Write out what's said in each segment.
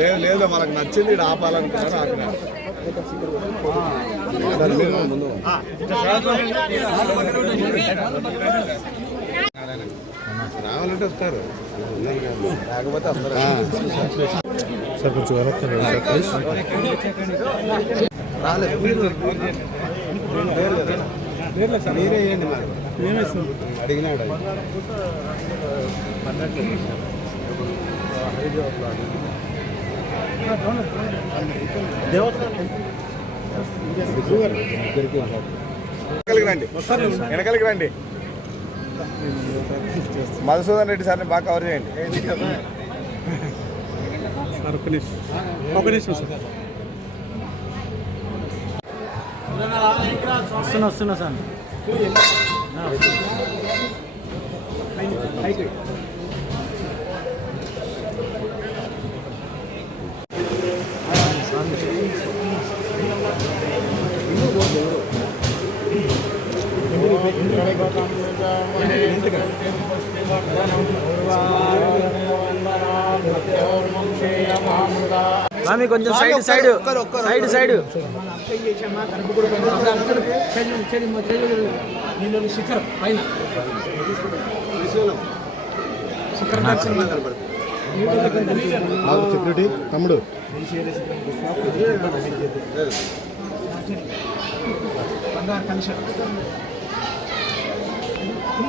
లేదు లేదు మనకు నచ్చింది ఇక్కడ ఆపాలనుకున్నాను ఆపినాను. రావాలంటే వస్తారు, లేకపోతే వస్తారు. సార్ కొంచెం రాలేదు మీరే వేయండి మరి అడిగినాడు. వెనకాలకి రండి. మధుసూదన్ రెడ్డి సార్ని బాగా కవర్ చేయండి. వస్తున్నా సార్. స్వామి కొంచెం side side side side Shikhar పైన సెక్యూరిటీ తమ్ముడు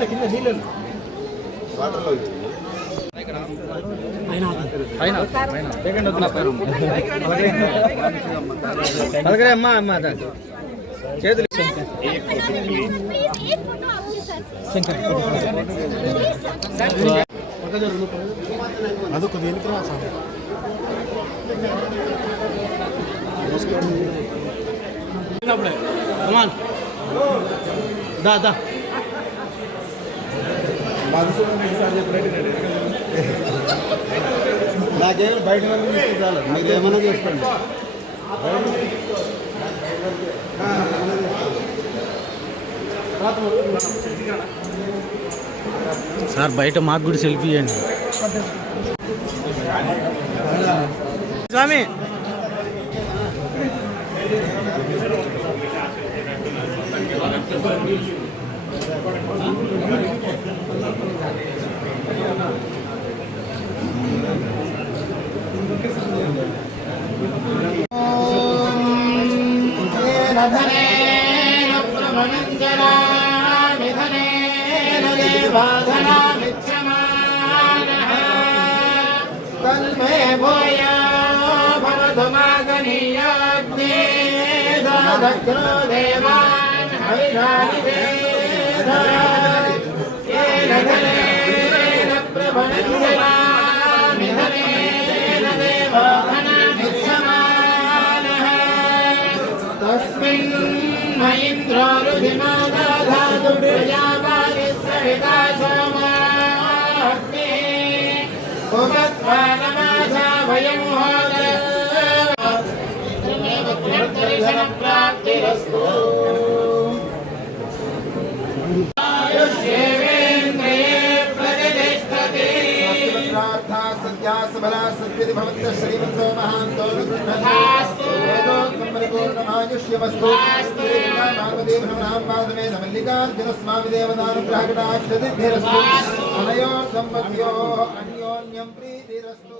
కింద నీళ్ళు అలాగే అమ్మా అమ్మ చేతులు అదొక దేనికి రా సార్. దా నాకేం బయట చాలు, మీరు ఏమైనా చేసుకోండి. సార్ బయట మాకు కూడా సెల్ఫీ ఇవ్వండి స్వామి. तन्मे भूया भवधुमागनीयाग्ने दग्नो देवान् हविषादिदेन धनेन प्रभनञ्जनामि धनेन देवाघनामिच्छमानः तस्मिन् मयिन्द्रो रुधिमा दधातु प्रजावादिः सविता सोमाग्ने उपत्वानमासा वयं प्राप्तिरस्तु आयुष्येवेन्द्रिये प्रतिष्ठते प्रार्था सद्या सबला सद्यति भवन्तः श्रीवत्सो महान्तो विघ्नधास्तु वेदोक्तं परिपूर्णमायुष्यमस्तु पार्वती भ्रमणां पादमेन मल्लिकार्जुनस्वामि देवतानुग्रहकटाक्षसिद्धिरस्तु अनयो दम्पत्योः अन्योन्यं प्रीतिरस्तु।